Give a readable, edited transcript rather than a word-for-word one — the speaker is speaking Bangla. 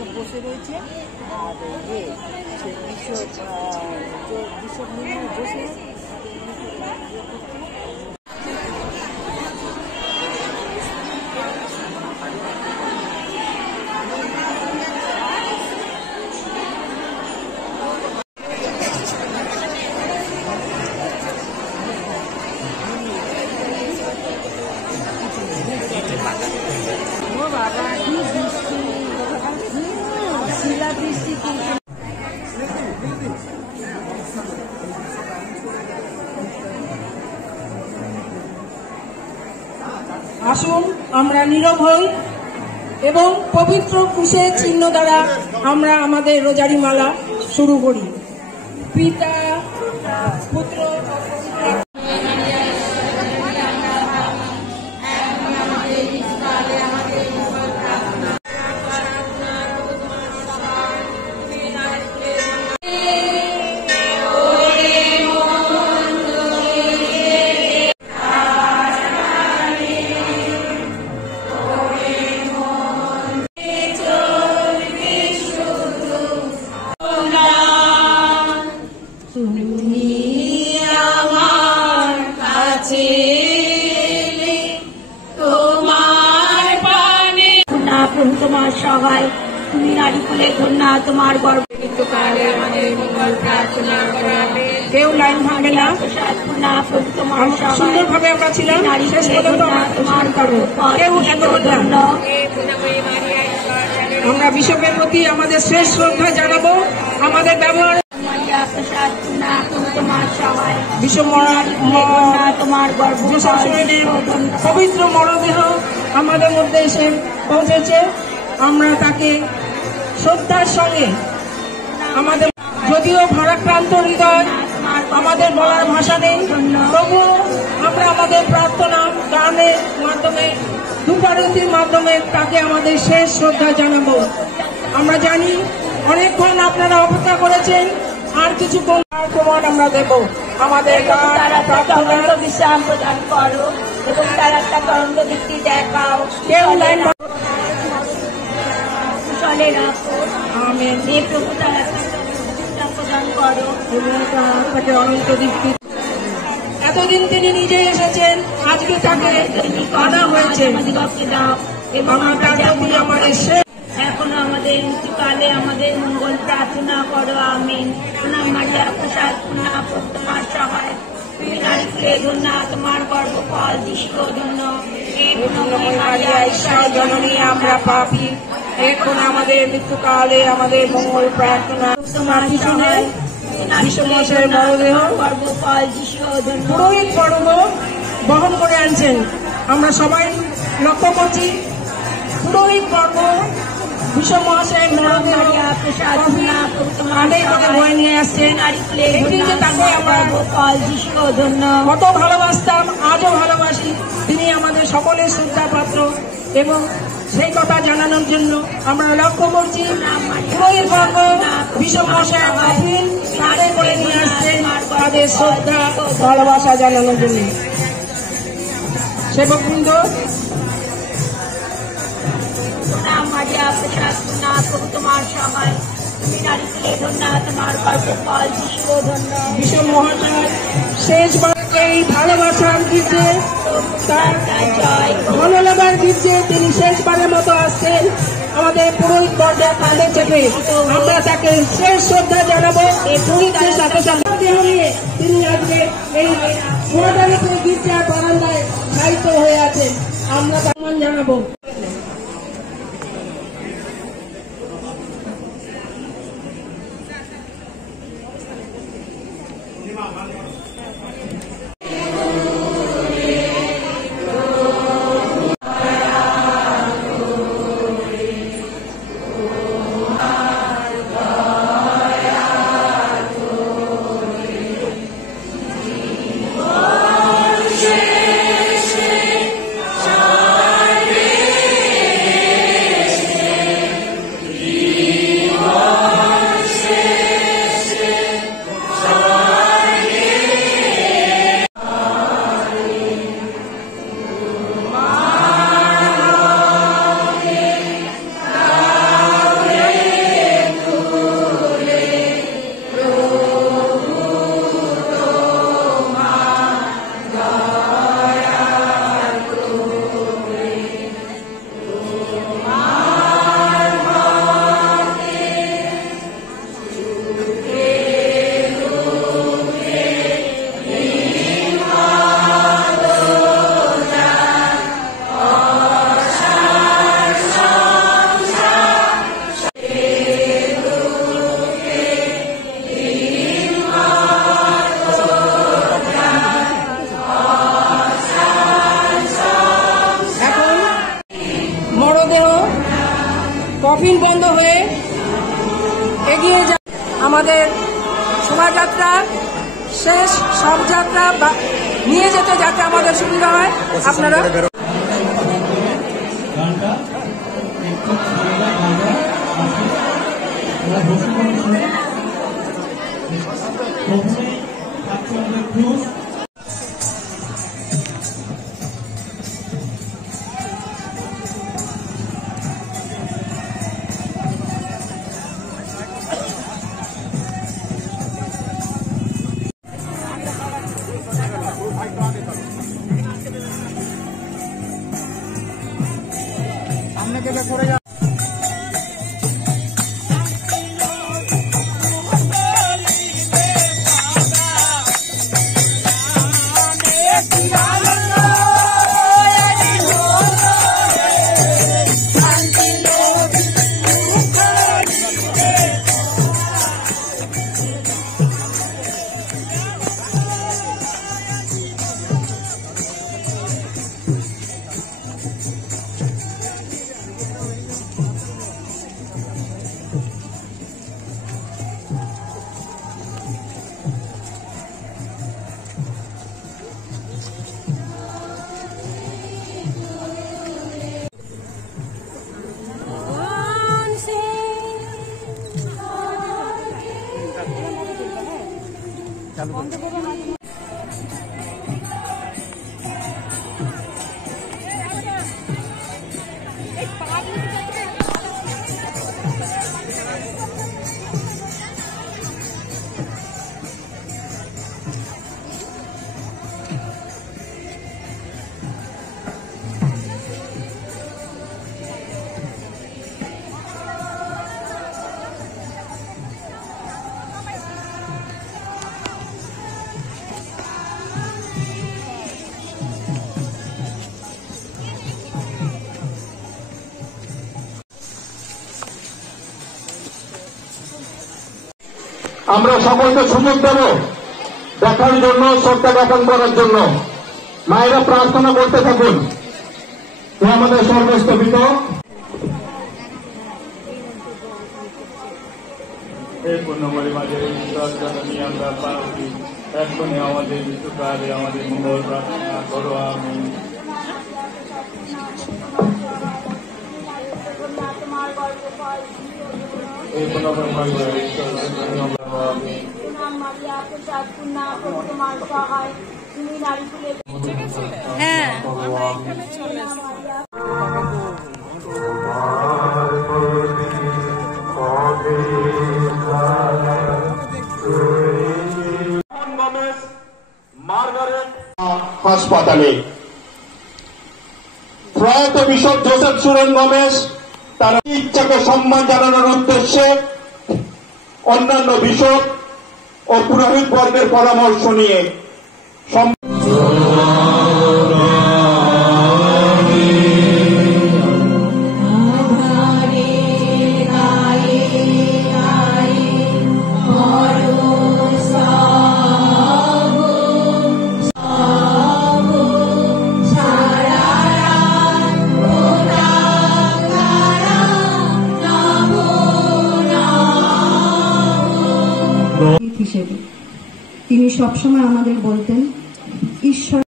বিশপ বসে রয়েছে আর বিশপ বসে আসুন আমরা নীরব হই এবং পবিত্র ক্রুশের চিহ্ন দ্বারা আমরা আমাদের রোজারি মালা শুরু করি। পিতা পুত্র তোমার সহায় তুমি নারী কুলে ধন্যা তোমার গর্ভ মৃত্যুকালে আমাদের মঙ্গল প্রার্থনা করাবে। কেউ লাইন ভাঙবে না, তোমার সুন্দরভাবে আমরা ছিলাম শেষ পর্যন্ত তোমার গর্ভ কেউ আমরা বিশপের প্রতি আমাদের শেষ শ্রদ্ধা জানাবো। আমাদের ব্যবহার তোমার গর্ভ পবিত্র মরদেহ আমাদের মধ্যে এসে পৌঁছেছে। আমরা তাকে শ্রদ্ধার সঙ্গে আমাদের যদিও ভারাক্রান্ত হৃদয় আমাদের বলার ভাষা নেই, তবুও আমরা আমাদের প্রার্থনা গানের মাধ্যমে ধূপারতির মাধ্যমে তাকে আমাদের শেষ শ্রদ্ধা জানাবো। আমরা জানি অনেকক্ষণ আপনারা অপেক্ষা করেছেন, আর কিছুক্ষণ প্রমাণ আমরা দেব। আমাদের বিশ্রাম প্রদান করো এবং তার একটা তরঙ্গ ভিত্তি দেখাও। কেউ লাইন চলে রাখো আমেন। এই প্রভু তার একটা প্রদান করো এবং তাকে অনন্ত দীপ্তি। এতদিন তিনি নিজে এসেছেন, আজকে তাকে আনা হয়েছে। আমাদের শেষ এখনো আমাদের মৃত্যুকালে আমাদের মঙ্গল প্রার্থনা করো। আমিন। মারিয়া প্রসাদ তোমার সহায় তুমি নারী কুলে ধন্যা তোমার গর্ভ ফল যিশু ধন্য। ঈশ্বর জননী আমরা পাপী, এখন আমাদের মৃত্যুকালে আমাদের মঙ্গল প্রার্থনা। তোমার পিছনে বিশ্বমশের মরদেহ গর্ভ ফল যিশু ধন্য। পুরোহিত পর্ব বহন করে আনছেন। আমরা সবাই লক্ষ্য করছি পুরোহিত পর্ব বিশ্বম মহাশয়ের মরদেহ বয়ে নিয়ে আসছেন। তাকে আমরা কত ভালোবাসতাম, আজও ভালোবাসি। তিনি আমাদের সকলের শ্রদ্ধা পাত্র এবং সেই কথা জানানোর জন্য আমরা লক্ষ্য করছি পুরোহিত বর্গ বিশ্বম মহাশয়ের মাহফিল তাদের করে নিয়ে আসছেন তাদের শ্রদ্ধা ভালোবাসা জানানোর জন্য। সেবকবৃন্দ তোমার সহায় তুমি নারী কুলে ধন্যা তোমার গর্ভ ফল যিশু ধন্য। বিশ্বম মহাশয় শেষবার এই ভালোবাসার গীতে তার ভালো লাগার গীতে তিনি শেষবারের মতো আসছেন আমাদের পুরোহিত বর্গের কাঁধে চেপে। আমরা তাকে শেষ শ্রদ্ধা জানাবো। এই পুরোহিতের সাথে সাথে দেহ নিয়ে তিনি আজকে এই গোয়াদালিপুর গির্জার বারান্দায় দায়িত্ব হয়ে আছেন। আমরা সম্মান জানাবো। কফিন বন্ধ হয়ে এগিয়ে যায়। আমাদের শোভাযাত্রা শেষ শবযাত্রা নিয়ে যেতে যাতে আমাদের সুবিধা হয়, আপনারা আমরা সকলকে সুযোগ দেব দেখার জন্য, শ্রদ্ধা জ্ঞাপন করার জন্য। মায়েরা প্রার্থনা করতে থাকুন। আমাদের সর্বস্তবিত আমরা পারি এখনই আমাদের মৃত্যুকালে আমাদের মঙ্গল প্রার্থনা করো। আমি হাসপাতালে প্রয়াত বিশপ জোসেফ সুরেন গমেশ তার ইচ্ছাকে সম্মান জানানোর উদ্দেশ্যে অন্যান্য বিশপ ও পুরোহিত বর্গের পরামর্শ নিয়ে হিসেবে তিনি সবসময় আমাদের বলতেন